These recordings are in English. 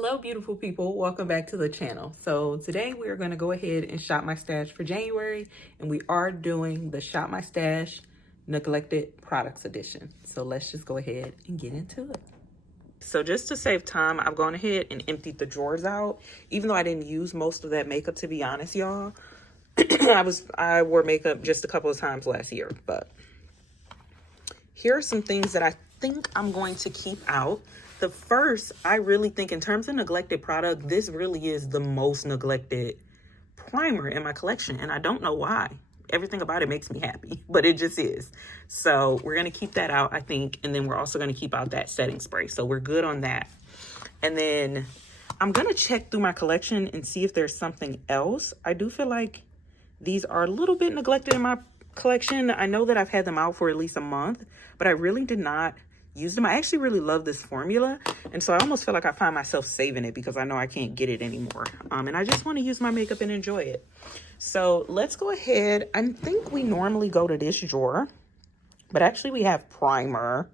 Hello, beautiful people. Welcome back to the channel. So today we are going to go ahead and shop my stash for January, and we are doing the Shop My Stash Neglected Products Edition. So let's just go ahead and get into it. So just to save time, I've gone ahead and emptied the drawers out, even though I didn't use most of that makeup, to be honest, y'all. I wore makeup just a couple of times last year, but here are some things that I think I'm going to keep out. The first, I really think in terms of neglected product, this really is the most neglected primer in my collection. And I don't know why. Everything about it makes me happy, but it just is. So we're going to keep that out, I think. And then we're also going to keep out that setting spray. So we're good on that. And then I'm going to check through my collection and see if there's something else. I do feel like these are a little bit neglected in my collection. I know that I've had them out for at least a month, but I really did not use them. I actually really love this formula, and so I almost feel like I find myself saving it because I know I can't get it anymore, and I just want to use my makeup and enjoy it. So let's go ahead. I think we normally go to this drawer, but actually we have primer,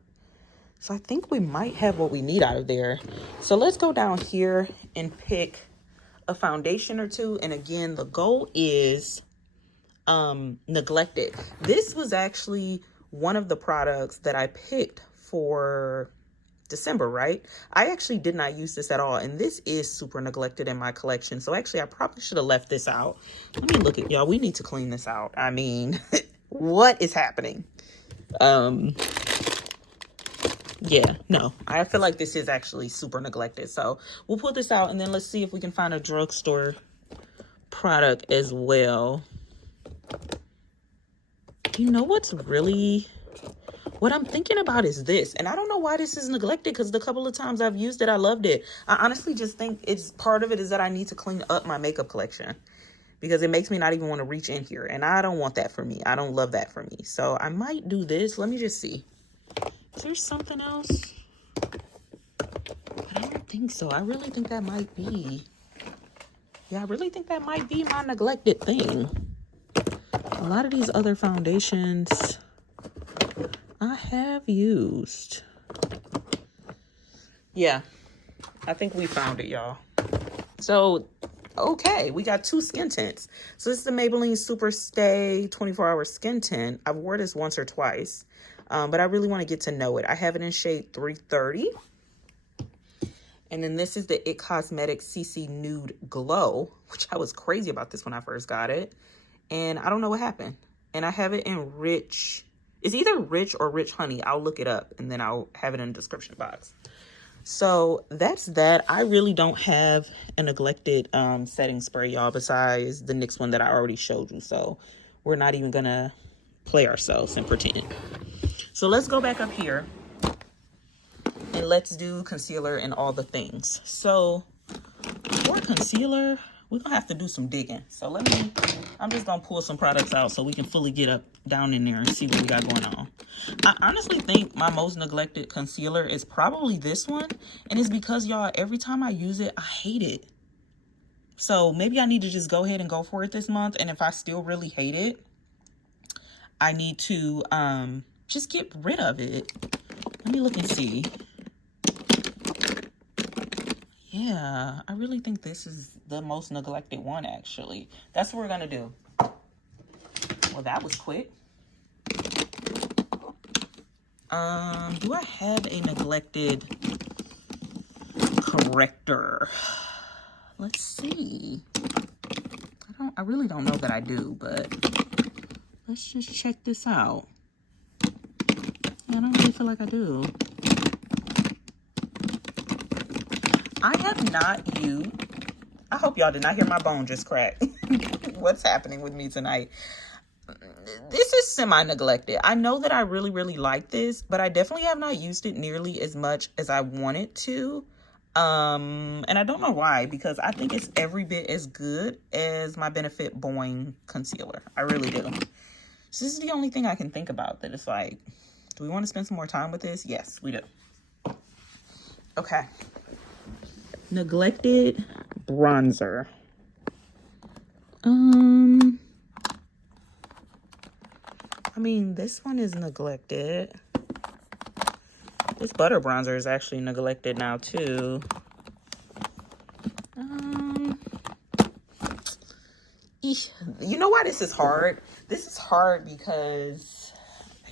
so I think we might have what we need out of there. So let's go down here and pick a foundation or two, and again, the goal is neglected. This was actually one of the products that I picked for December, right? I actually did not use this at all, and this is super neglected in my collection. So actually, I probably should have left this out. Let me look at y'all. We need to clean this out. I mean, what is happening? Yeah, no, I feel like this is actually super neglected. So we'll put this out, and then let's see if we can find a drugstore product as well. You know what's really... what I'm thinking about is this, and I don't know why this is neglected because the couple of times I've used it, I loved it. I honestly just think it's part of it is that I need to clean up my makeup collection because it makes me not even want to reach in here, and I don't want that for me. I don't love that for me. So I might do this. Let me just see. Is there something else? But I don't think so. I really think that might be. Yeah, I really think that might be my neglected thing. A lot of these other foundations I have used. Yeah, I think we found it, y'all. So, okay, we got two skin tints. So this is the Maybelline Super Stay 24-Hour Skin Tint. I've worn this once or twice, but I really want to get to know it. I have it in shade 330. And then this is the It Cosmetics CC Nude Glow, which I was crazy about this when I first got it. And I don't know what happened. And I have it in Rich... it's either Rich or Rich Honey. I'll look it up and then I'll have it in the description box. So that's that. I really don't have a neglected setting spray, y'all, besides the NYX one that I already showed you. So we're not even going to play ourselves and pretend. So let's go back up here and let's do concealer and all the things. So for concealer, we're going to have to do some digging. So I'm just going to pull some products out so we can fully get up down in there and see what we got going on. I honestly think my most neglected concealer is probably this one. And it's because, y'all, every time I use it, I hate it. So maybe I need to just go ahead and go for it this month. And if I still really hate it, I need to just get rid of it. Let me look and see. Yeah, I really think this is the most neglected one, actually. That's what we're going to do. Well, that was quick. Do I have a neglected corrector? Let's see. I really don't know that I do, but let's just check this out. I don't really feel like I do. I have not used... I hope y'all did not hear my bone just crack. What's happening with me tonight? This is semi-neglected. I know that I really, really like this, but I definitely have not used it nearly as much as I wanted to. And I don't know why, because I think it's every bit as good as my Benefit Boing concealer. I really do. So this is the only thing I can think about that it's like, do we want to spend some more time with this? Yes, we do. Okay. Neglected bronzer. I mean, this one is neglected. This butter bronzer is actually neglected now too. You know why this is hard? This is hard because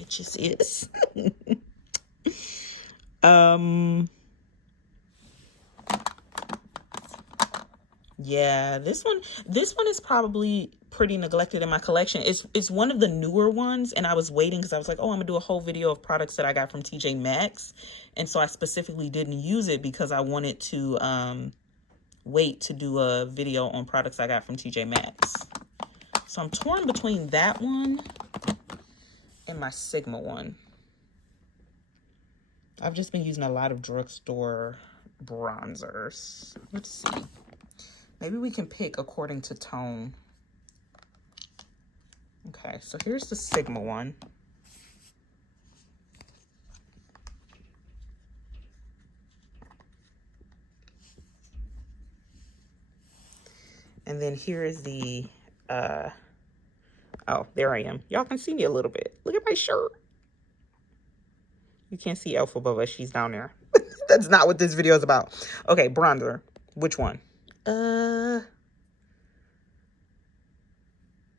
it just is. Yeah, this one is probably pretty neglected in my collection. It's one of the newer ones, and I was waiting because I was like, oh, I'm gonna do a whole video of products that I got from TJ Maxx, and so I specifically didn't use it because I wanted to wait to do a video on products I got from TJ Maxx. So I'm torn between that one and my Sigma one. I've just been using a lot of drugstore bronzers. Let's see. Maybe we can pick according to tone. Okay, so here's the Sigma one. And then here is the, oh, there I am. Y'all can see me a little bit. Look at my shirt. You can't see Elf above us. She's down there. That's not what this video is about. Okay, bronzer. Which one?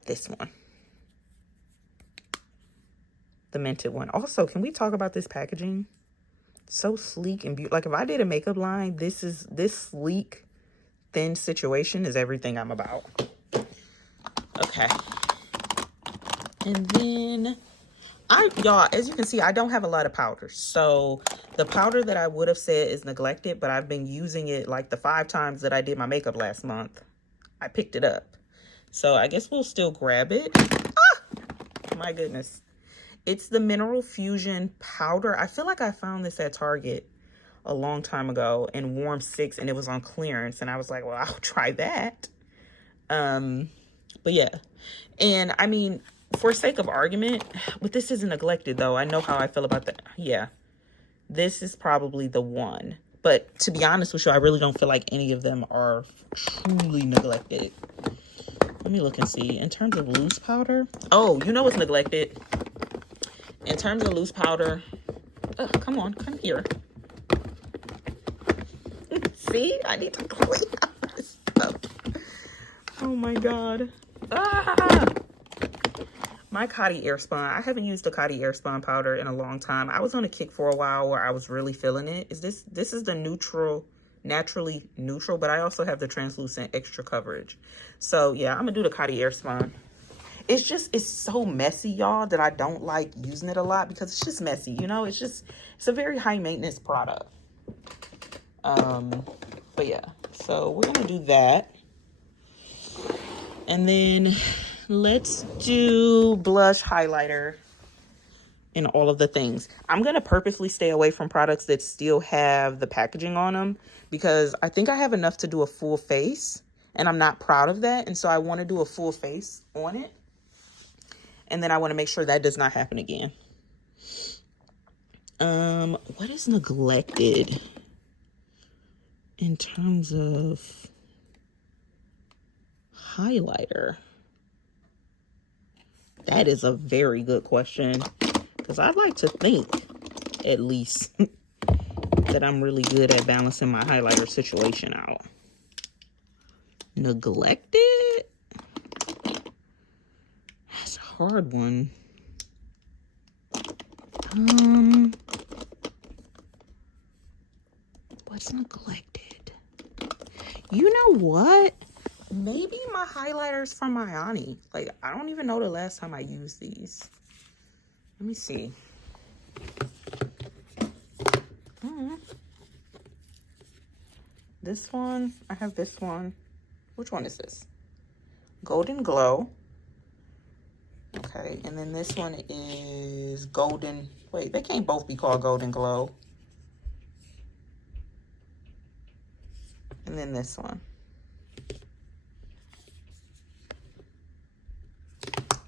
This one. The minted one. Also, can we talk about this packaging? So sleek and beautiful. Like, if I did a makeup line, this sleek, thin situation is everything I'm about. Okay. And then y'all, as you can see, I don't have a lot of powder. So the powder that I would have said is neglected, but I've been using it like the 5 times that I did my makeup last month. I picked it up. So I guess we'll still grab it. Ah! My goodness. It's the Mineral Fusion powder. I feel like I found this at Target a long time ago in Warm 6, and it was on clearance. And I was like, well, I'll try that. But yeah. And I mean, for sake of argument, but this isn't neglected though. I know how I feel about that. Yeah. This is probably the one. But to be honest with you, I really don't feel like any of them are truly neglected. Let me look and see. In terms of loose powder. Oh, you know what's neglected? In terms of loose powder. Oh, come on, come here. See? I need to clean up this stuff. Oh my God. Ah! My Coty Airspun. I haven't used a Coty Airspun powder in a long time. I was on a kick for a while where I was really feeling it. This is the neutral, naturally neutral, but I also have the translucent extra coverage. So yeah, I'm gonna do the Coty Airspun. It's so messy, y'all, that I don't like using it a lot because it's just messy, you know? It's a very high maintenance product. But yeah, so we're gonna do that. And then let's do blush, highlighter, and all of the things. I'm going to purposely stay away from products that still have the packaging on them because I think I have enough to do a full face, and I'm not proud of that. And so I want to do a full face on it. And then I want to make sure that does not happen again. What is neglected in terms of highlighter? That is a very good question because I'd like to think at least that I'm really good at balancing my highlighter situation out. Neglected? That's a hard one. What's neglected? You know what? Maybe my highlighters from Myani. Like, I don't even know the last time I used these. Let me see. This one, I have this one. Which one is this? Golden Glow. Okay, and then this one is Golden. Wait, they can't both be called Golden Glow. And then this one.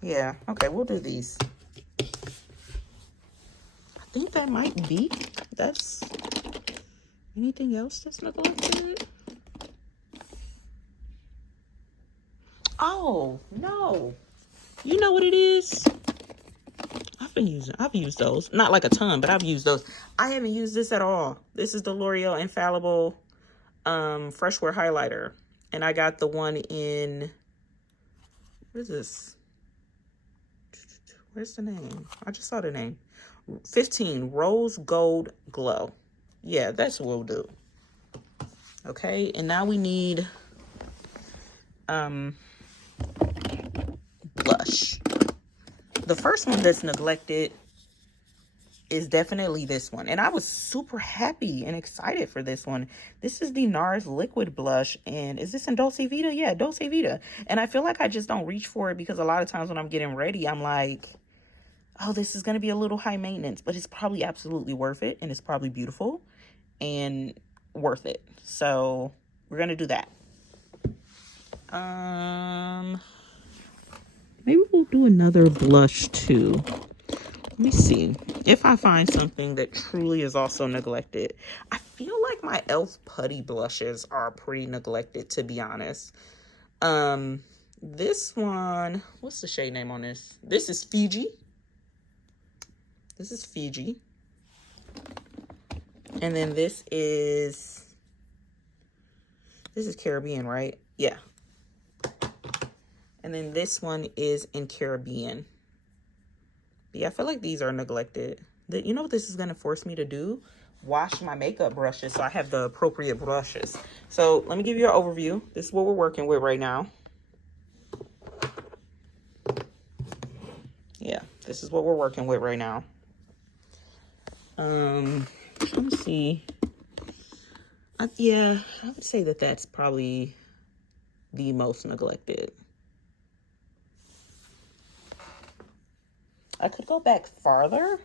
Yeah, okay, we'll do these. I think that might be. That's anything else that's neglected? Oh, no. You know what it is? I've used those. Not like a ton, but I've used those. I haven't used this at all. This is the L'Oreal Infallible Fresh Wear Highlighter. And I got the one in What is this? Where's the name? I just saw the name. 15 Rose Gold Glow. Yeah, that's what we'll do. Okay, and now we need blush. The first one that's neglected is definitely this one, and I was super happy and excited for this one. This is the NARS liquid blush, and is this in Dolce Vita? Yeah, Dolce Vita. And I feel like I just don't reach for it because a lot of times when I'm getting ready, I'm like, oh, this is going to be a little high maintenance, but it's probably absolutely worth it, and it's probably beautiful and worth it. So we're going to do that. Maybe we'll do another blush too. Let me see if I find something that truly is also neglected. I feel like my e.l.f. putty blushes are pretty neglected, to be honest. This one, what's the shade name on this? This is Fiji. This is Fiji. And then this is Caribbean, right? Yeah. And then this one is in Caribbean. Yeah, I feel like these are neglected. You know what this is going to force me to do? Wash my makeup brushes so I have the appropriate brushes. So let me give you an overview. This is what we're working with right now. Yeah, this is what we're working with right now. Let me see. Yeah, I would say that that's probably the most neglected. I could go back farther,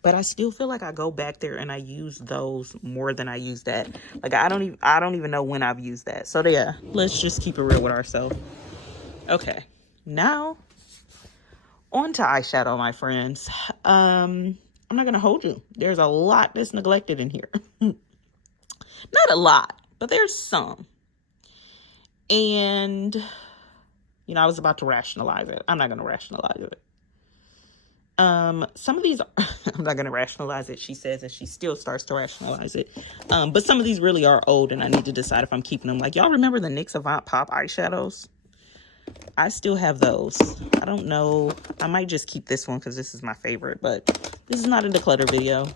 but I still feel like I go back there and I use those more than I use that. Like I don't even know when I've used that. So yeah, let's just keep it real with ourselves. Okay, now on to eyeshadow, my friends. I'm not gonna hold you. There's a lot that's neglected in here. Not a lot, but there's some. And you know, I was about to rationalize it. I'm not gonna rationalize it. Some of these, I'm not going to rationalize it, she says, and she still starts to rationalize it. But some of these really are old, and I need to decide if I'm keeping them. Like, y'all remember the NYX Avant Pop eyeshadows? I still have those. I don't know. I might just keep this one because this is my favorite, but this is not a declutter video.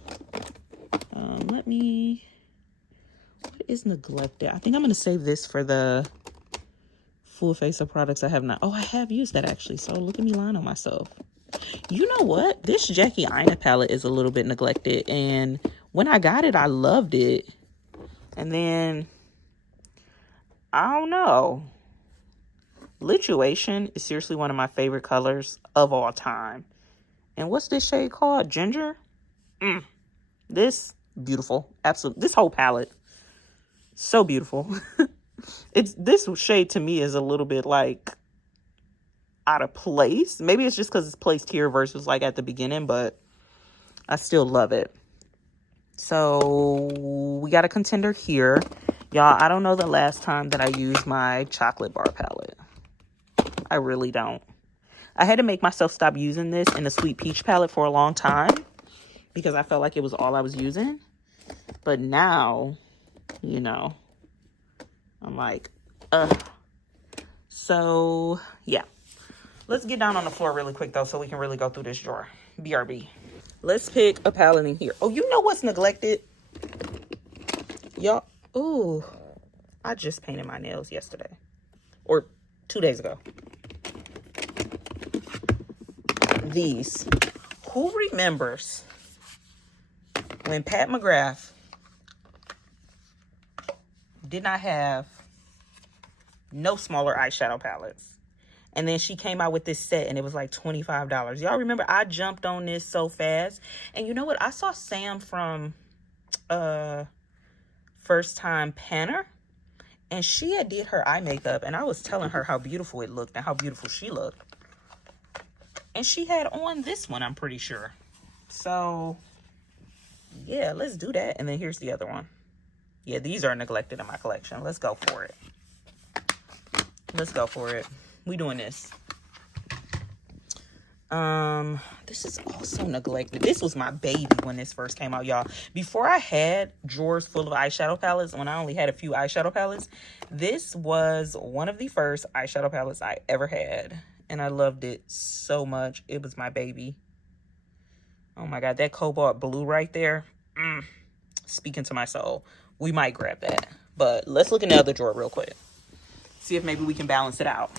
What is neglected? I think I'm going to save this for the full face of products I have not. Oh, I have used that actually, so look at me lying on myself. You know what? This Jackie Aina palette is a little bit neglected. And when I got it, I loved it. And then, I don't know. Lituation is seriously one of my favorite colors of all time. And what's this shade called? Ginger? This, beautiful. Absolutely. This whole palette, so beautiful. This shade to me is a little bit like out of place. Maybe it's just because it's placed here versus like at the beginning, but I still love it. So we got a contender here. Y'all, I don't know the last time that I used my chocolate bar palette. I really don't. I had to make myself stop using this in the Sweet Peach palette for a long time because I felt like it was all I was using. But now, you know, I'm like, so yeah. Let's get down on the floor really quick, though, so we can really go through this drawer. BRB. Let's pick a palette in here. Oh, you know what's neglected? Y'all, ooh, I just painted my nails yesterday. Or 2 days ago. These. Who remembers when Pat McGrath did not have no smaller eyeshadow palettes? And then she came out with this set and it was like $25. Y'all remember I jumped on this so fast. And you know what? I saw Sam from First Time Panner. And she had did her eye makeup. And I was telling her how beautiful it looked and how beautiful she looked. And she had on this one, I'm pretty sure. So, yeah, let's do that. And then here's the other one. Yeah, these are neglected in my collection. Let's go for it. Let's go for it. We doing this. This is also neglected. This was my baby when this first came out, y'all. Before I had drawers full of eyeshadow palettes, when I only had a few eyeshadow palettes, this was one of the first eyeshadow palettes I ever had. And I loved it so much. It was my baby. Oh my God, that cobalt blue right there. Speaking to my soul. We might grab that. But let's look in the other drawer real quick. See if maybe we can balance it out.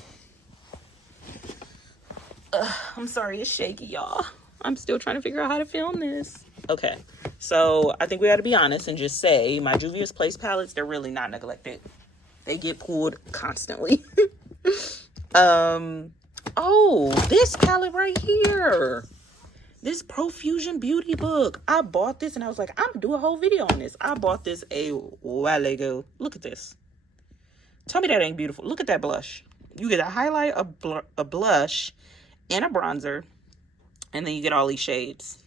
I'm sorry, it's shaky, y'all. I'm still trying to figure out how to film this. Okay, so I think we got to be honest and just say my Juvia's Place palettes, they're really not neglected. They get pulled constantly. Oh, this palette right here. This Profusion Beauty book. I bought this and I was like, I'm gonna do a whole video on this. I bought this a while ago. Look at this. Tell me that ain't beautiful. Look at that blush. You get a highlight, a blush, and a bronzer, and then you get all these shades.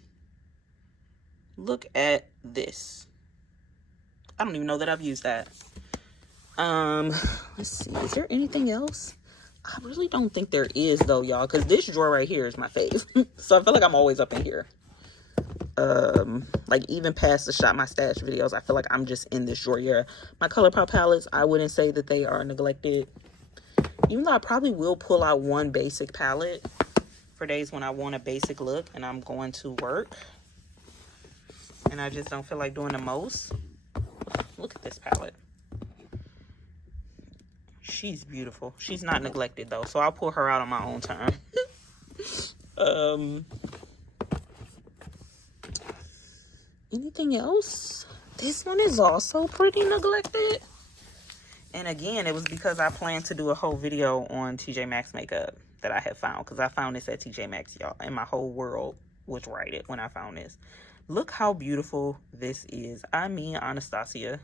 Look at this. I don't even know that I've used that. Let's see, is there anything else? I really don't think there is though, y'all, because this drawer right here is my fave. So I feel like I'm always up in here. Like even past the Shop My Stash videos, I feel like I'm just in this drawer. Yeah, my ColourPop palettes, I wouldn't say that they are neglected. Even though I probably will pull out one basic palette for days when I want a basic look and I'm going to work and I just don't feel like doing the most. Look at this palette. She's beautiful. She's not neglected though, so I'll pull her out on my own time. Anything else? This one is also pretty neglected. And again, it was because I planned to do a whole video on TJ Maxx makeup that I had found. Because I found this at TJ Maxx, y'all. And my whole world was righted when I found this. Look how beautiful this is. I mean, Anastasia.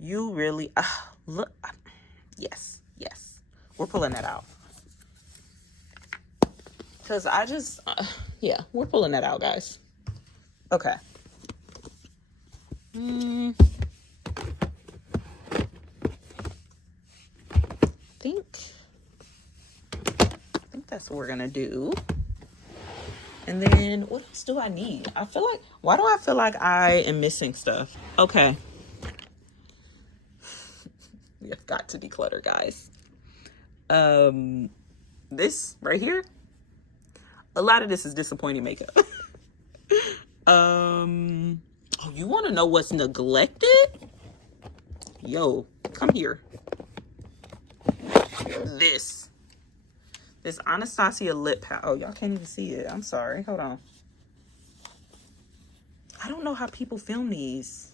You really... look. Yes. Yes. We're pulling that out. Because I just... yeah, we're pulling that out, guys. Okay. I think that's what we're gonna do. And then what else do I need? I feel like, why do I feel like I am missing stuff? Okay. We have got to declutter, guys. This right here, a lot of this is disappointing makeup. Oh, you want to know what's neglected? Yo, come here. This Anastasia lip palette. Oh, y'all can't even see it. I'm sorry. Hold on. I don't know how people film these.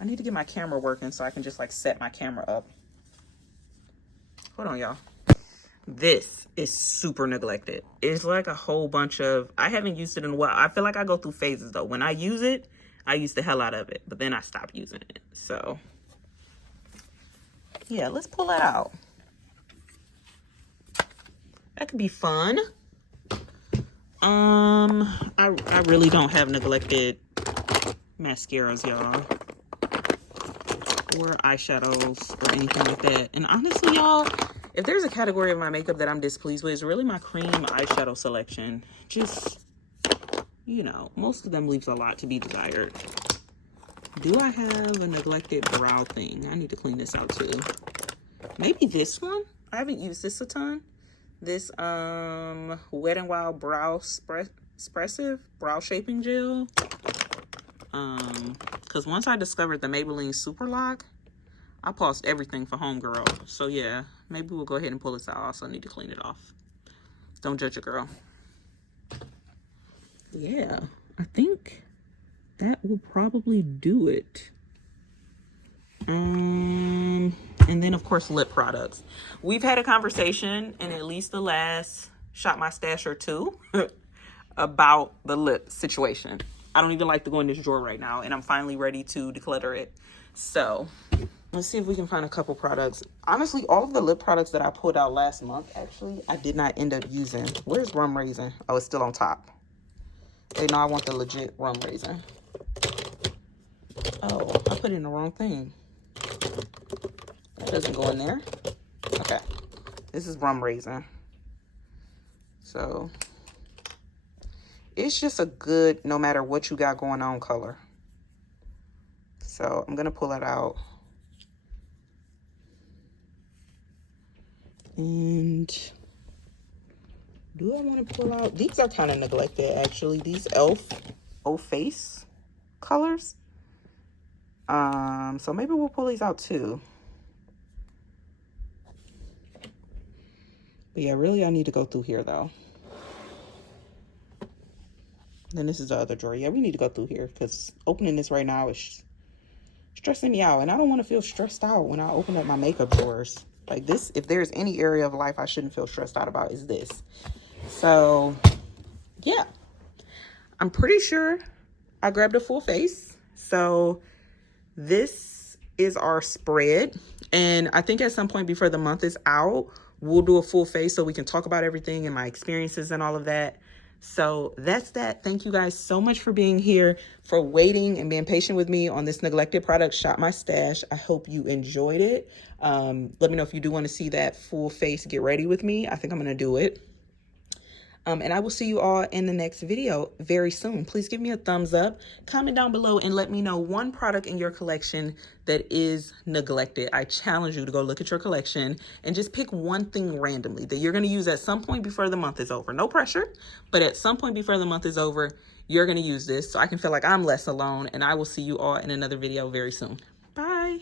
I need to get my camera working so I can just like set my camera up. Hold on, y'all. This is super neglected. It's like a whole bunch of, I haven't used it in a while. I feel like I go through phases though. When I use it, I use the hell out of it, but then I stop using it. So yeah, let's pull that out. That could be fun. I really don't have neglected mascaras, y'all, or eyeshadows or anything like that. And honestly, y'all, if there's a category of my makeup that I'm displeased with, it's really my cream eyeshadow selection. Just, you know, most of them leaves a lot to be desired. Do I have a neglected brow thing? I need to clean this out too. Maybe this one? I haven't used this a ton. This Wet n Wild Brow Expressive Brow Shaping Gel. Because once I discovered the Maybelline Super Lock, I paused everything for homegirl. So yeah, maybe we'll go ahead and pull this out. I also need to clean it off. Don't judge a girl. Yeah, I think that will probably do it. And then of course lip products. We've had a conversation in at least the last Shop My Stash or two about the lip situation. I don't even like to go in this drawer right now, and I'm finally ready to declutter it. So let's see if we can find a couple products. Honestly, all of the lip products that I pulled out last month, actually, I did not end up using. Where's Rum Raisin? Oh, it's still on top. Hey, no, I want the legit Rum Raisin. Oh, I put in the wrong thing. That doesn't go in there. Okay. This is Rum Raisin. So it's just a good, no matter what you got going on, color. So I'm gonna pull it out. And do I want to pull out? These are kind of neglected, actually. These O Face colors. So maybe we'll pull these out too. But yeah, really I need to go through here though. Then this is the other drawer. Yeah, we need to go through here because opening this right now is stressing me out. And I don't want to feel stressed out when I open up my makeup drawers. Like this, if there's any area of life I shouldn't feel stressed out about, is this. So yeah, I'm pretty sure I grabbed a full face. So this is our spread. And I think at some point before the month is out, we'll do a full face so we can talk about everything and my experiences and all of that. So that's that. Thank you guys so much for being here, for waiting and being patient with me on this neglected product, Shop My Stash. I hope you enjoyed it. Let me know if you do want to see that full face get ready with me. I think I'm going to do it. And I will see you all in the next video very soon. Please give me a thumbs up, comment down below, and let me know one product in your collection that is neglected. I challenge you to go look at your collection and just pick one thing randomly that you're going to use at some point before the month is over. No pressure, but at some point before the month is over, you're going to use this so I can feel like I'm less alone. And I will see you all in another video very soon. Bye.